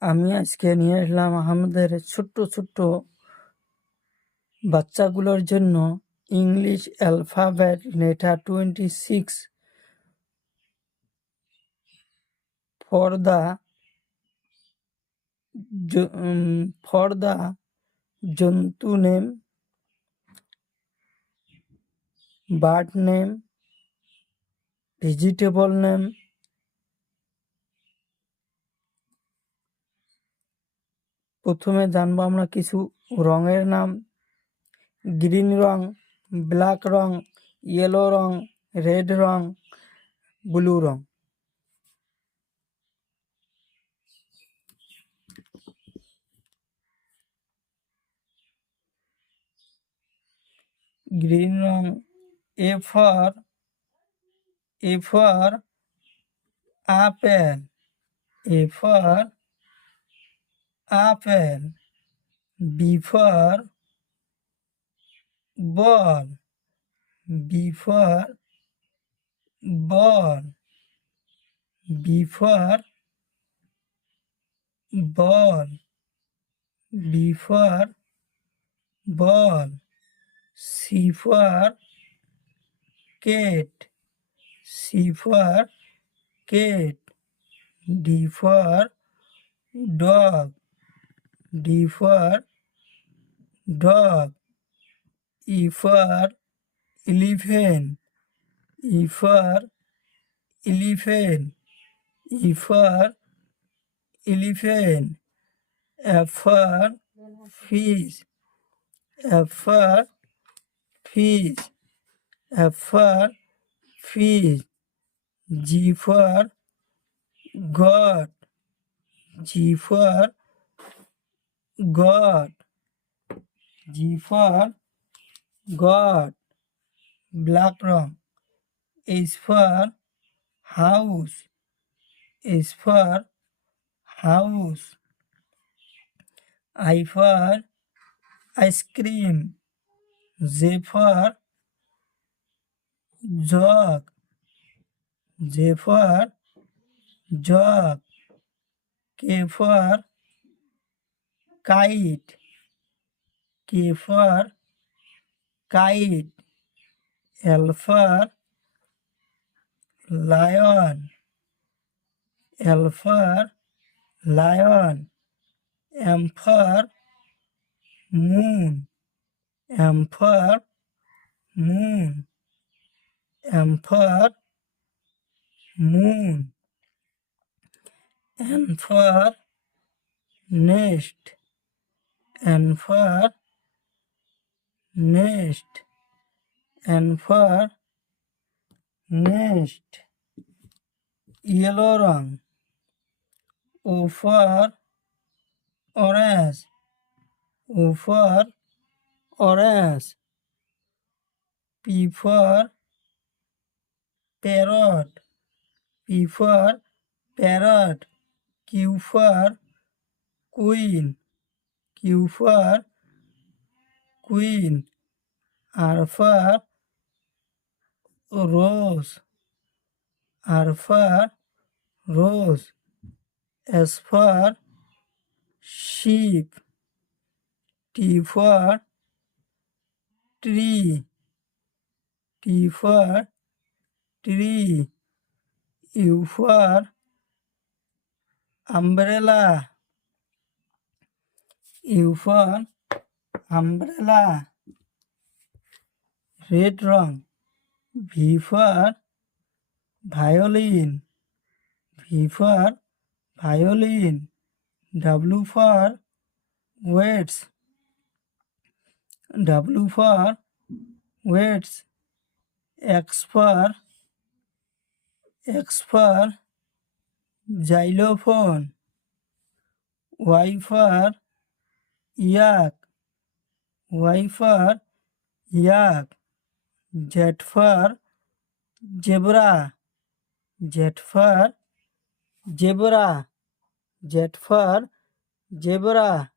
আমি আজকে নিয়ে এলাম আমাদের ছোট্ট ছোট্ট বাচ্চাগুলোর জন্য English alphabet letter 26 for the জন্তু name, bird name, vegetable name. প্রথমে জানবো আমরা কিছু রঙের নাম। গ্রিন রং, ব্ল্যাক রং, ইয়েলো রং, রেড রং, ব্লু রং। গ্রিন রং, A for apple, A for apple. B for ball, B for ball. B for ball, B for ball. C for cat, C for cat. D for dog, D for dog. E for elephant, E for elephant. E for elephant. F for fish, F for fish, F for fish. G for God, G for God, G for God. Black rong. H for house, H for house. I for ice cream, J for jug, J for jug. K for kite, K for kite. L for lion, L for lion. M for moon, M for moon, M for moon. N for nest, N for nest, N for nest. Yellow rong. O for orange, O for orange. P for parrot, P for parrot. Q for queen, Q for queen. R for rose, R for rose. S for sheep. T for tree, T for tree. U for umbrella, U for umbrella. Red rong. V for violin, V for violin. W for weights, W for weights. X for xylophone. Y for yak, Y for yak. Z for zebra, Z for zebra, Z for zebra.